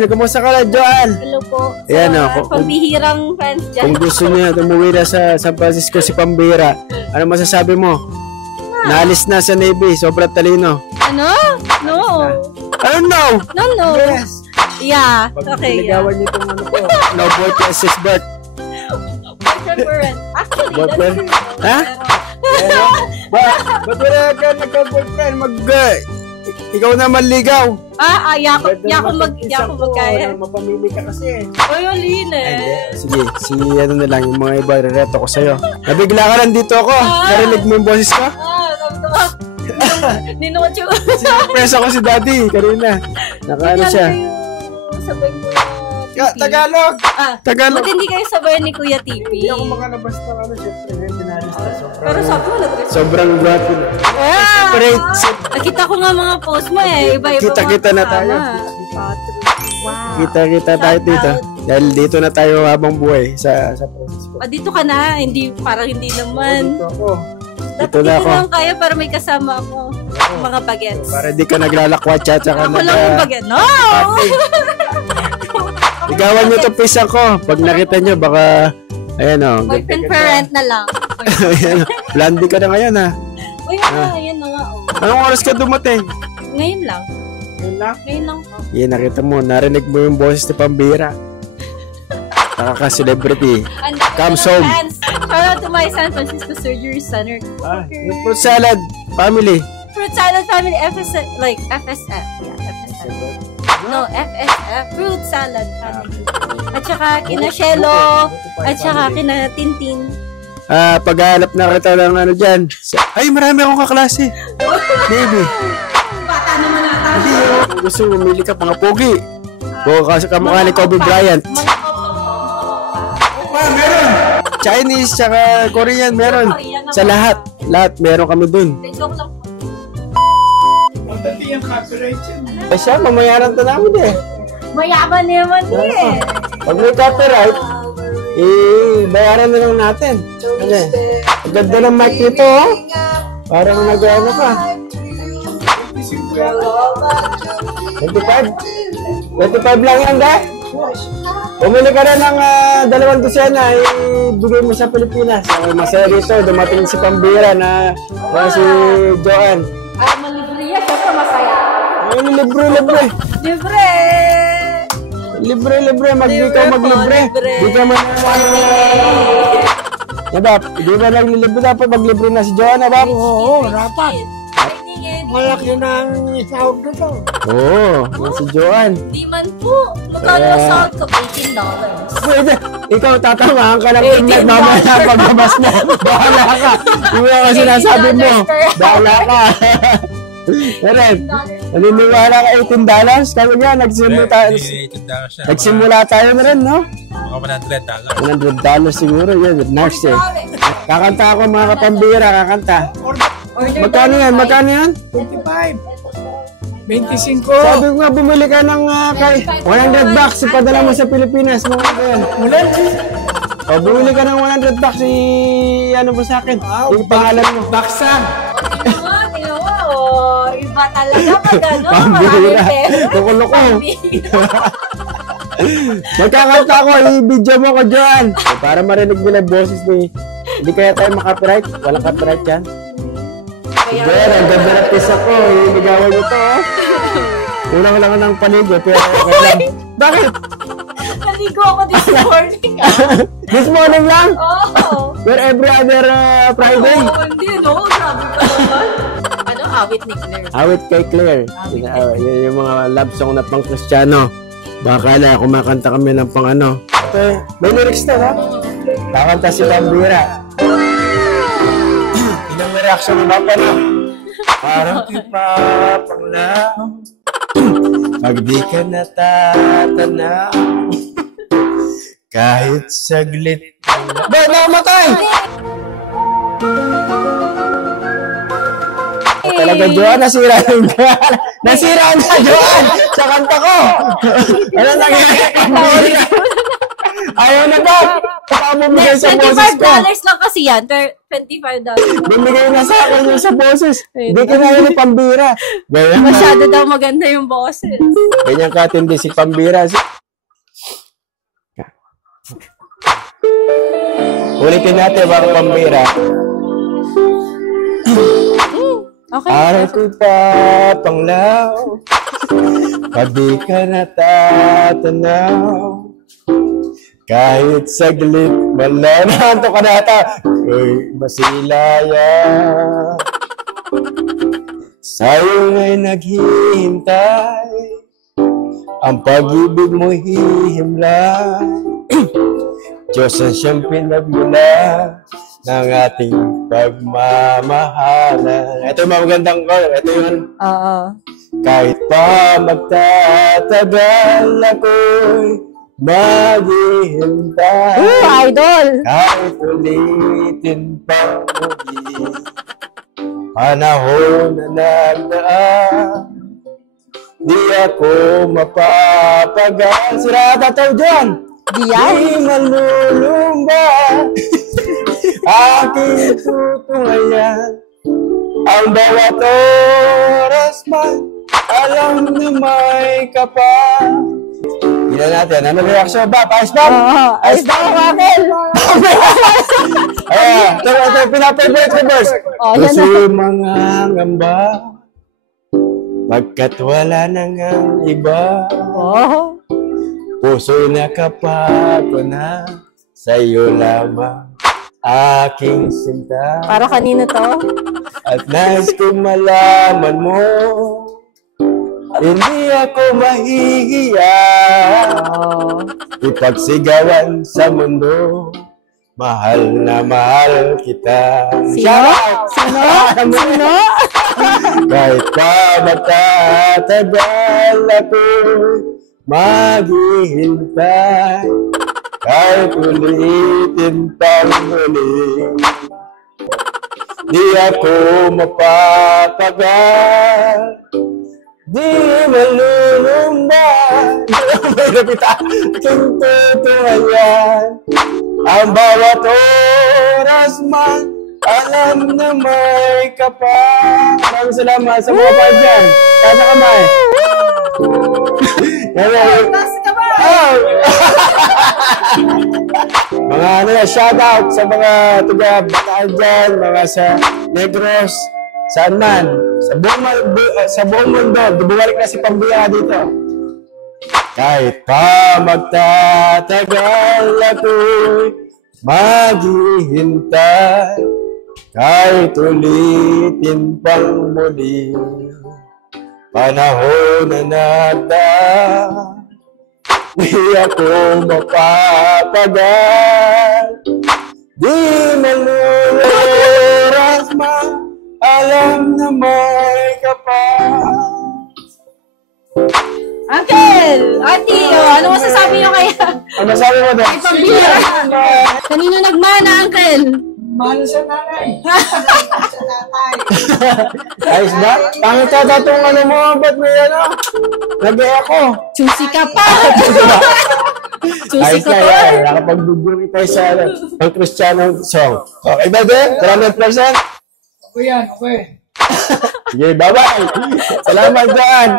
Joanne, kumusta ka na, Joanne? Hello po. Ayan, pambihirang friends dyan. Kung gusto niya umuwi na sa San Francisco si Pambira, ano masasabi mo? Naalis na sa Navy, sobrang talino. Ano? No. Ano no? No. Yes. Yeah. Okay, yeah. Niligawan niyo itong ano ko. No boyfriend, sis Bert. Boyfriend. Actually, Boyfriend? that's true. Ha? Ba't wala ka nagka-boyfriend? Ikaw na manligaw. Yako magkaya. Mapamili ka kasi. Oy, Olin Sige, ano na lang, yung mga iba, rereto ko sa'yo. Nabigla ka lang dito ako. Narinig mo yung boses ko? Ninuot yung... Sinurpresa ko si Daddy, kanina. Nakaano siya. Sabay mo Tagalog! Tagalog! Ba't hindi kayo sabay ni Kuya TP? Hindi ako makalabas ng ano, syempre, dinalis na sobrang. Pero sabi mo, sobrang gwapo na. Nakita ko nga mga post mo eh. Iba-iba Kita na tayo. Wow. Kita tayo dito. Dahil dito na tayo habang buhay sa process ko. Dito ka na, parang hindi naman. Dito ako. Dito na ako. Lang kaya para may kasama ako. Mga bagets. Para di ka naglalakwat tsaka ako lang yung baget. No! Ligawan nyo ito pisa ko. Pag nakita nyo, baka, ayan o. Boyfriend parent na lang. Ayan o. Blondie ka na ngayon ha. Uy, ayan na nga o. Anong oras ka dumating? Ngayon lang. Ngayon lang po. Yan, nakita mo. Narinig mo yung boses ni Pambira. Nakaka-celebrity. Comes home. Shout out to my San Francisco Surgery Center. Yung fruit salad family. Fruit salad family, FSF. Yeah, FSF. No, FSF. Fruit salad family. At saka kina Shelo. At saka kina Tintin. Paghahanap na kita ng ano dyan. Ay, marami akong kaklase. Baby. Bata naman ata. Hindi, gusto umili ka mga pogi. Kasi kamukha ni Kobe Bryant. Meron! Chinese, tsaka Korean, meron. Sa lahat. Lahat, meron kami dun. Joke lang po. Dati yung copyright yun. Siya, mamayaran to namin eh. Mayaman naman eh. Pag may copyright, bayaran na lang natin. Ano eh? Ang ganda ng mic nito oh. Parang nag-ano ka. 25 lang yan, dahil. Bumili ka na ng 2 dosena, ibigay mo sa Pilipinas. Masaya dito, dumating si Pambira na si Joanne. Ay, malibre yan, syempre masaya. Ay, libre. Libre, maglibre. Di ka man Bab, di ba naglilibre dapat maglibre na si Joanne, Bab? Oo, dapat. Malaki na ang sahod ko to. Oo, si Joanne. Di man po. Magkano ang sahod ko? $18. Pwede, ikaw tatamaan ka ng pinag mamaya paglabas mo. Bahala ka. Yung mga sinasabi mo. Bahala ka. Eren, naniniwala ka $18? Kaya nga, nagsimula tayo na rin, no? $100 siguro yun. Next eh. Kakanta ako mga Kapambira, kakanta. Magkano yan? 25. 25. Sabi ko nga, bumili ka ng $100 ipadala mo sa Pilipinas. Mga yan. Bumili ka ng $100 ano mo sa akin? Yung pangalan mo. Baksan. Tingnan mo. Iba talaga pag ano. Pambira. Loko-loko. Magkakanta ako, i-video mo ko dyan. Para marinig nila boses ni. Hindi kaya tayo makapiright? Walang copyright yan? Joanne, ang ganda na pisa ko. Iligawan nyo to, oh. Kulang lang ng panigo, pero okay lang. Bakit? Naligo ako this morning. This morning lang? Oo. Pero every other Friday? Hindi, no? Grabe ka naman. Ano? Awit ni Claire. Awit kay Claire. Yun yung mga love song na pang Kristiyano. Baka na, kumakanta kami ng pang ano. May lyrics na, ha? Kakanta si Pambira. Ilang reaction ni Papa na? Parang ipapanglaw pag di ka natatanaw kahit saglit. Ba't nakamatay? Talaga, Joanne, nasira yung Joanne. Nasira na, Joanne, sa kanta ko. Ano nangyayari? Ayaw na ba? Baka bumigay sa boses ko. $25 lang kasi yan. $25. Bumigay na sa akin yung sa boses. Hindi kinaya ni Pambira. Masyado daw maganda yung boses. Ganyan katindi si Pambira. Ulitin natin baka Pambira. Okay. Araw ko pa panglaw, pag di ka natatanaw, kahit saglit malananto ka nata, ko'y masilaya. Sa'yo nga'y naghihintay, ang pag-ibig mo hihimlay. Diyos ang siyang pinagmula ng ating pagmamahalan. Ito yung magandang call. Ito yun. Oo. Kahit pa magtatagal ako'y maghihintay. Idol! Kahit ulitin pa muli, panahon na nagdaan, di ako mapapagal. Sira tataw dyan! Di malulumba aking tutungayan. Ang bawat oras man, alam na may kapal. Tignan natin. Ano reaction ba? Ayos ba? Ayos ba, Raquel? Ito, pinapaybait ko verse. Puso mga ngamba, pagkat wala nang ang iba. Puso'y nakapako na, sa'yo lamang aking sinta. Para kanino to? At nais kong malaman mo, hindi ako mahihiya. Ipagsigawan sa mundo, mahal na mahal kita. Sino? Sino? Sino? Kahit pa magtatagal ako, maghihintay, kahit ulitin pang muli, di ako mapapagal, di malulumba. May napita, aking tutungayan. Ang bawat oras man, alam na may kapal. Maraming salamat sa mga pagyan. Kasa kamay. Mga ano na, shoutout sa mga taga Bataan dyan, mga sa Negros, saan man, sa buong mundo, bumalik na si Pambira dito. Kahit pa magtatagal ako'y maghihintay, kahit ulitin pang muli, panahon na nagdaan, di ako mapapagal, di maluluras man, alam na may kapal. Uncle! Auntie! Ano masasabi niyo kaya? Ano sabi mo doon? Ay, Pambira! Kanino nagmana, Uncle? Mahal sa nanay. Sa nanay. Ayos ba? Pangit ata itong ano mo, ba't may ano? Nagay ako. Choosy ka pa! Choosy Ayos ka na pa! yan. Nakapag-duguri tayo sa pang Cristiano song. Okay ba din? 100%? Ako yan, okay. Sige, bye-bye. Salamat dyan.